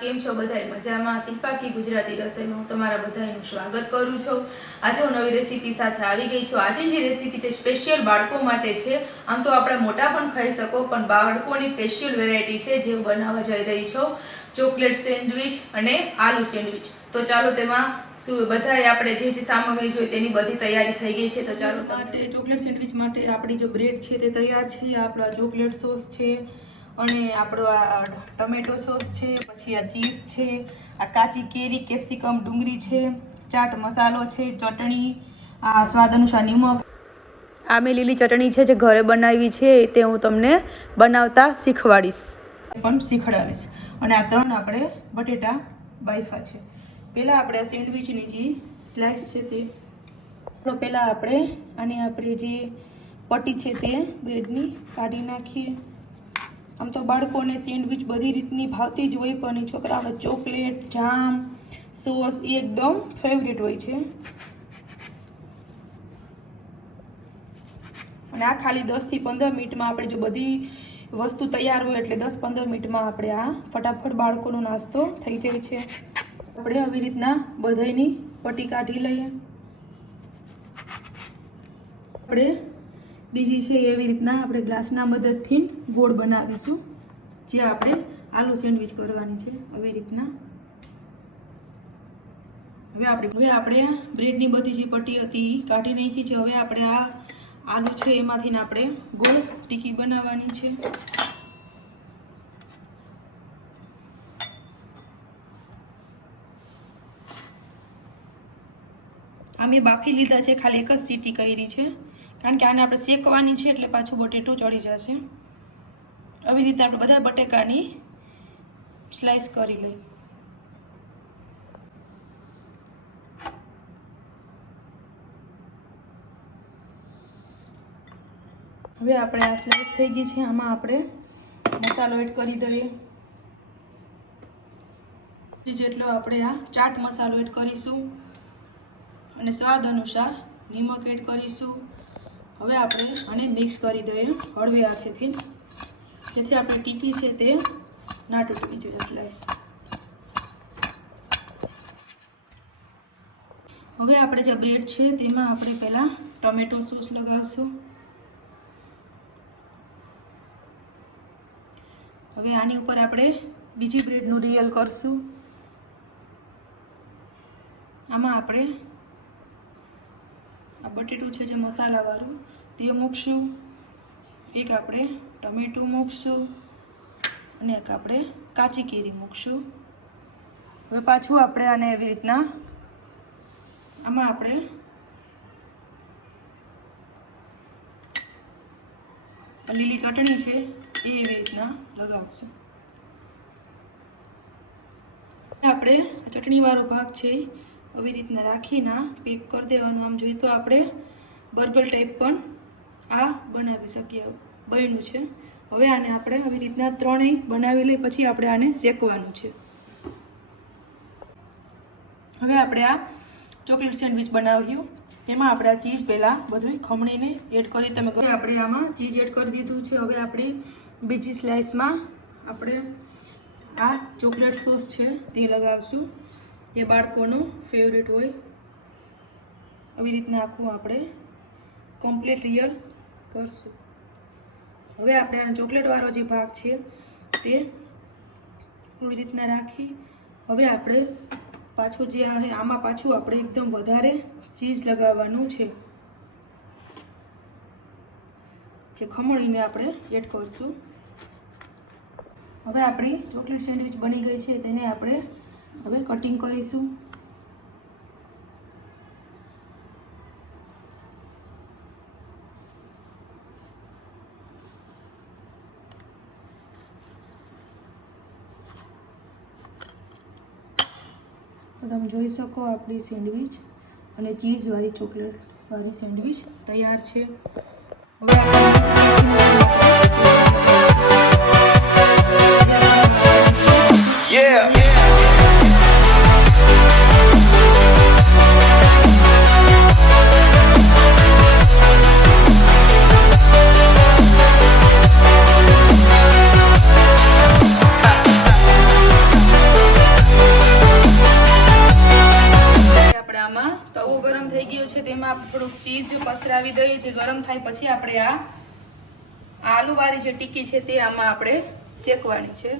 કેમ છો બધાય મજામાં? શિલ્પાકી ગુજરાતી રસોઈમાં હું તમારા બધાનું સ્વાગત કરું છું। આજે હું નવી રેસીપી સાથે આવી ગઈ છું। આજે જે રેસીપી છે સ્પેશિયલ બાળકો માટે છે। આમ તો આપણે મોટા પણ ખાઈ શકો, પણ બાળકોની સ્પેશિયલ વેરાયટી છે જે હું બનાવવા જઈ રહી છું, ચોકલેટ સેન્ડવિચ અને આલુ સેન્ડવિચ। તો ચાલો તેમાં બધાય આપણે જે સામગ્રી જોઈએ તેની બધી તૈયારી થઈ ગઈ છે। તો ચાલો માટે ચોકલેટ સેન્ડવિચ માટે આપણી જો બ્રેડ છે તે તૈયાર છે, આપણો ચોકલેટ સોસ છે અને આપણો આ ટમેટો સોસ છે, પછી આ ચીઝ છે, આ કાચી કેરી, કેપ્સિકમ, ડુંગળી છે, ચાટ મસાલો છે, ચટણી, આ સ્વાદ અનુસાર નિમક। આ મેં લીલી ચટણી છે જે ઘરે બનાવી છે, તે હું તમને બનાવતા શીખવાડીશ પણ શીખડાવીશ। અને આ 3 આપણે બટેટા બાફા છે। પહેલાં આપણે આ સેન્ડવિચની જે સ્લાઇસ છે તે પહેલાં આપણે આની આપણે જે પટ્ટી છે તે બ્રેડની કાઢી નાખીએ। આમ તો બાળકોને સેન્ડવિચ બધી રીતની ભાવતી જ હોય, પણ છોકરાઓને ચોકલેટ, જામ, સોસ એ એકદમ ફેવરેટ હોય છે। અને આ ખાલી 10 થી 15 મિનિટમાં આપણે જો બધી વસ્તુ તૈયાર હોય એટલે 10-15 મિનિટમાં આપણે આ ફટાફટ બાળકોનો નાસ્તો થઈ જાય છે। આપણે આવી રીતના બધાયની પટ્ટી કાઢી લઈએ। આપણે બીજી છે એવી રીતના આપણે ગ્લાસના મદદથી ગોળ બનાવીશું, જે આપણે આલુ સેન્ડવિચ કરવાની છે આવી રીતના। હવે આપણે બ્રેડની બધી જે પટ્ટી હતી એ કાઢી નાખી છે। હવે આપણે આ આલુ છે એમાંથી આપણે ગોળ ટીકી બનાવવાની છે। આ મેં બાફી લીધા છે, ખાલી એક જ સીટી કરી છે, કારણ કે આને આપણે શેકવાની છે એટલે પાછું બટેટું ચડી જશે। આવી રીતે આપણે બધા બટેકાની સ્લાઇસ કરી લઈએ। હવે આપણે આ સ્લાઇસ થઈ ગઈ છે, આમાં આપણે મસાલો એડ કરી દઈએ। જેટલો આપણે આ ચાટ મસાલો એડ કરીશું અને સ્વાદ અનુસાર નિમક એડ કરીશું। હવે આપણે આને મિક્સ કરી દઈએ હળવે હાથેથી, જેથી આપણી ટીકી છે તે ના તૂટવી જોઈએ સ્લાઇસ। હવે આપણે જે બ્રેડ છે તેમાં આપણે પહેલાં ટમેટો સોસ લગાવશું। હવે આની ઉપર આપણે બીજી બ્રેડનું રીયલ કરશું। આમાં આપણે આ બટેટું છે જે મસાલાવાળું તે મૂકશું, એક આપણે ટમેટું મૂકશું અને એક આપણે કાચી કેરી મૂકશું। હવે પાછું આપણે આને એવી રીતના આમાં આપણે લીલી ચટણી છે એ એવી રીતના લગાવશું। આપણે ચટણીવાળો ભાગ છે આવી રીતના રાખીને પેક કરી દેવાનું। આમ જોઈએ તો આપણે બર્ગર ટાઈપ પણ આ બનાવી શકીએ, બન્યું છે। હવે આને આપણે આવી રીતના 3 બનાવી લઈ, પછી આપણે આને શેકવાનું છે। હવે આપણે આ ચોકલેટ સેન્ડવિચ બનાવ્યું, એમાં આપણે આ ચીઝ પહેલાં બધું ખમણીને એડ કરી, તમે હવે આપણે આમાં ચીઝ એડ કરી દીધું છે। હવે આપણી બીજી સ્લાઇસમાં આપણે આ ચોકલેટ સોસ છે તે લગાવશું, જે બાળકોનું ફેવરેટ હોય। આવી રીતના આખું આપણે કમ્પ્લીટ રિયલ કરશું। હવે આપણે આ ચોકલેટવાળો જે ભાગ છે તે આવી રીતના રાખી, હવે આપણે પાછું જે આમાં પાછું આપણે એકદમ વધારે ચીઝ લગાવવાનું છે, જે ખમણીને આપણે એડ કરશું। હવે આપણી ચોકલેટ સેન્ડવિચ બની ગઈ છે, તેને આપણે હવે કટિંગ કરીશું। તમે જોઈ શકો આપણી સેન્ડવિચ અને ચીઝવાળી ચોકલેટવાળી સેન્ડવિચ તૈયાર છે। હવે થોડુંક ચીઝ પસરાવી દઈએ. જે ગરમ થાય પછી આપણે આ આલુવાળી જે ટીકી છે તે આમાં આપણે શેકવાની છે.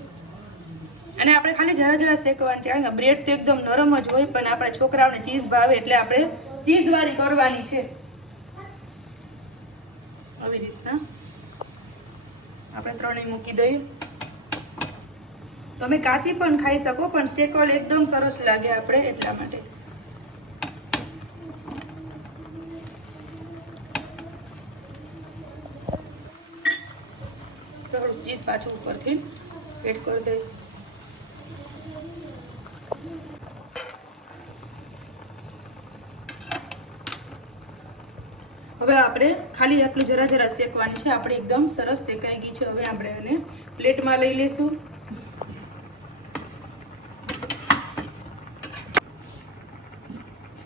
અને આપણે ખાલી જરા જરા શેકવાની છે, કારણ કે બ્રેડ તો એકદમ નરમ જ હોય, પણ આપણે છોકરાઓને ચીઝ ભાવે એટલે આપણે ચીઝવાળી કરવાની છે. આવી રીતના આપણે ત્રણેય મૂકી દઈએ. તમે કાચી પણ ખાઈ શકો, પણ શેકલ એકદમ સરસ લાગે આપણે એટલા માટે. થોડું ચીઝ પાછું ઉપરથી એડ કરી દઈએ. હવે આપણે ખાલી આટલું જરા જરા શેકવાનું છે. આપણે એકદમ સરસ શેકાઈ ગઈ છે. હવે આપણે એને પ્લેટમાં લઈ લેશું.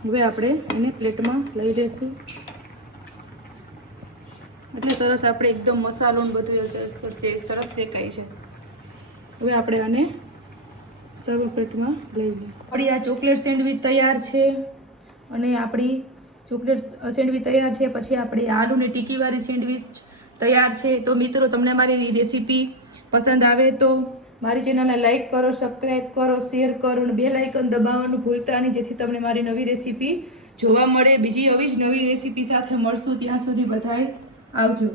હવે આપણે એને પ્લેટમાં લઈ લેશું. એટલે સરસ આપણે એકદમ મસાલો ને બધું સરસ શેકાય છે. હવે આપણે આને સર્વ પ્લેટમાં લઈ લઈએ. આપણી આ ચોકલેટ સેન્ડવિચ તૈયાર છે. અને આપણી ચોકલેટ સેન્ડવિચ તૈયાર છે. પછી આપણી આલુની ટીકીવાળી સેન્ડવિચ તૈયાર છે. તો મિત્રો, તમને મારી રેસીપી પસંદ આવે તો મારી ચેનલને લાઈક કરો, સબસ્ક્રાઈબ કરો, શેર કરો અને બેલ આઇકન દબાવવાનું ભૂલતા નહીં, જેથી તમને મારી નવી રેસીપી જોવા મળે. બીજી આવી જ નવી રેસીપી સાથે મળશું. ત્યાં સુધી બધાય આવજો.